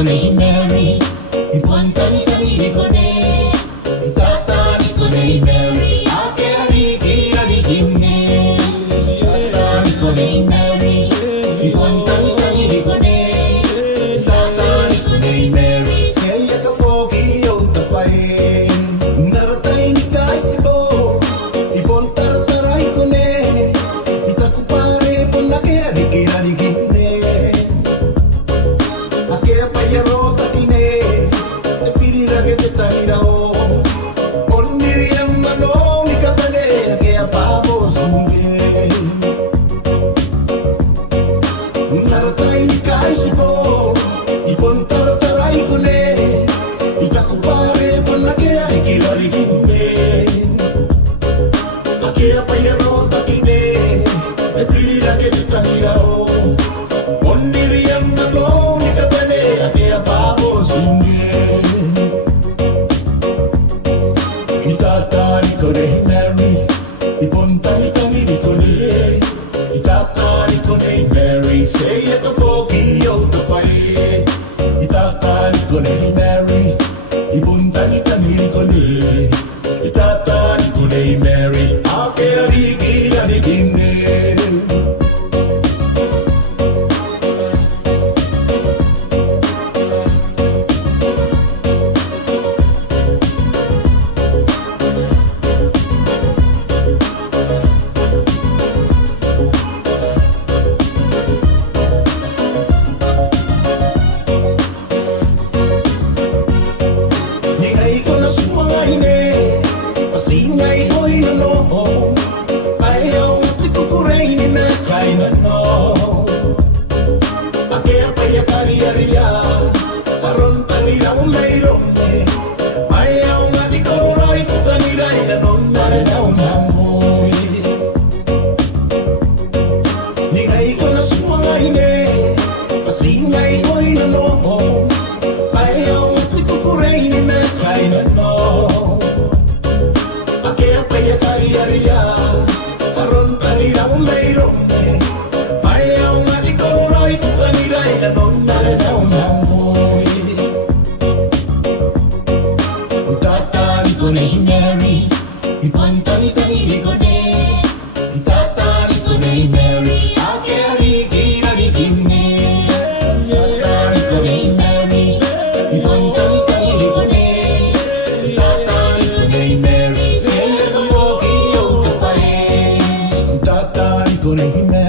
ko Nei Mary, ipontani kanili ko ne, itatani ko Nei Mary, ake ariki arikimne. Itatani ko Nei Mary, ipontani kanili ko ne, itatani ko Nei Mary. Saya ka fogi o tafai, naratay ni kaisibo, ipon tarataray ko ne, itakupare pon laki ariki arikimne. Payaro takine, e pirirage te tairao. Oniriam mano mi kapane, ke apabo zumbi. Naratai ni kaisibo, ipon tarataray kone, itakupare pon lake arikilari kime. Ake payaro takine, e pirirage te tairao. Oniriam mano mi kapane, ake apabo zumbi. Itatani ko Nei Mary, ipontani kanili ko ne, itatani ko Nei Mary, say at the foggy out the fire. Itatani ko Nei Mary, ipontani kanili ko ne, itatani ko Nei Mary, ake ariki arikine. Singay hoy no no, ayaw at ikukuray ni na kay na no. Ake paya kariya, aron talira mayroon ne. Ayaw nga di kuray ko taniray na non na na umamoy. Ningay ko na sumangay ne, singay hoy no no, ayaw at ikukuray ni na kay na no. Paya kariya, aron talira mayroon ne. Ayaw nga di kuray ko taniray na non na na umamoy. Itatani ko Nei Mary, ipontani kanili ko ne, itatani ko Nei Mary, ake ariki arikimne. Itatani ko Nei Mary, ipontani kanili ko ne, itatani ko Nei Mary, say Itatani ko Nei Mary.